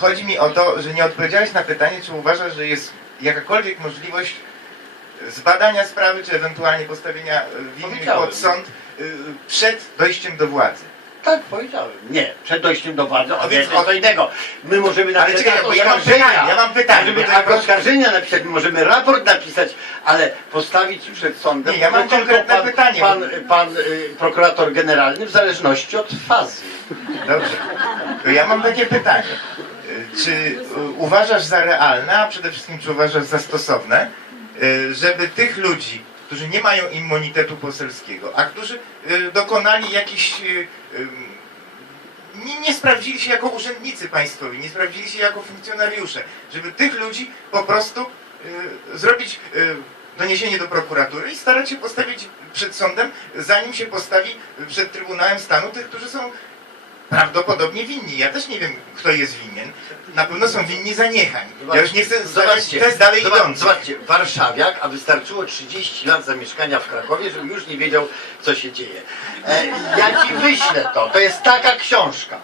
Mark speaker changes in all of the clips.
Speaker 1: Chodzi mi o to, że nie odpowiedziałeś na pytanie, czy uważasz, że jest jakakolwiek możliwość zbadania sprawy, czy ewentualnie postawienia winnych pod sąd y, przed dojściem do władzy.
Speaker 2: Tak, powiedziałem. Nie, przed dojściem do władzy,
Speaker 1: A więc o-
Speaker 2: co innego. My możemy
Speaker 1: Ale
Speaker 2: napisać
Speaker 1: czekaj, bo ja mam pytanie, ja mam pytanie,
Speaker 2: Możemy
Speaker 1: to jest-
Speaker 2: oskarżenia napisać, my możemy raport napisać, ale postawić przed sądem.
Speaker 1: Nie, ja mam konkretne
Speaker 2: pan,
Speaker 1: pytanie.
Speaker 2: Pan, pan y, prokurator generalny w zależności od fazy.
Speaker 1: Dobrze. To ja mam takie pytanie. Czy y, uważasz za realne, a przede wszystkim czy uważasz za stosowne, y, żeby tych ludzi, którzy nie mają immunitetu poselskiego, a którzy y, dokonali jakichś... Nie, nie sprawdzili się jako urzędnicy państwowi, nie sprawdzili się jako funkcjonariusze, żeby tych ludzi po prostu zrobić doniesienie do prokuratury i starać się postawić przed sądem, zanim się postawi przed Trybunałem Stanu tych, którzy są prawdopodobnie winni. Ja też nie wiem, kto jest winien. Na pewno są winni zaniechań. Ja już nie chcę stawiać test dalej
Speaker 2: zobacz-
Speaker 1: idący.
Speaker 2: Zobaczcie, warszawiak, a wystarczyło 30 lat zamieszkania w Krakowie, żeby już nie wiedział, co się dzieje. E, ja ci wyślę to. To jest taka książka.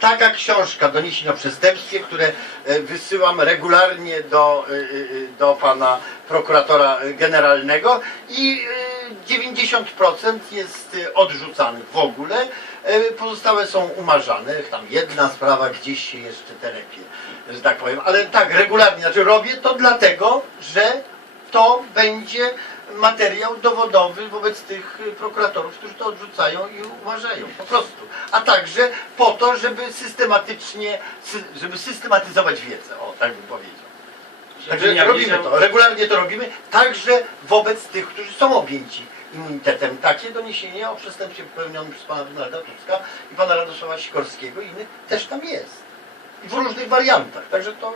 Speaker 2: Taka książka doniesień o przestępstwie, które e, wysyłam regularnie do, e, e, do pana prokuratora generalnego i 90% jest e, odrzucanych w ogóle. E, Pozostałe są umarzane. Tam jedna sprawa gdzieś się jeszcze telepie, że tak powiem. Ale tak, regularnie. Znaczy robię to dlatego, że to będzie materiał dowodowy wobec tych y, prokuratorów, którzy to odrzucają i uważają, po prostu. A także po to, żeby systematycznie, sy- żeby systematyzować wiedzę, o tak bym powiedział. Także
Speaker 3: Ja
Speaker 2: robimy to, regularnie to robimy, także wobec tych, którzy są objęci immunitetem. Takie doniesienie o przestępstwie popełnionym przez pana Donalda Tuska i pana Radosława Sikorskiego i innych też tam jest. I w różnych wariantach. Także to,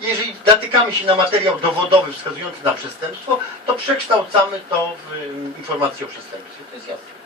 Speaker 2: jeżeli natykamy się na materiał dowodowy wskazujący na przestępstwo, to przekształcamy to w informację o przestępstwie. To jest jasne.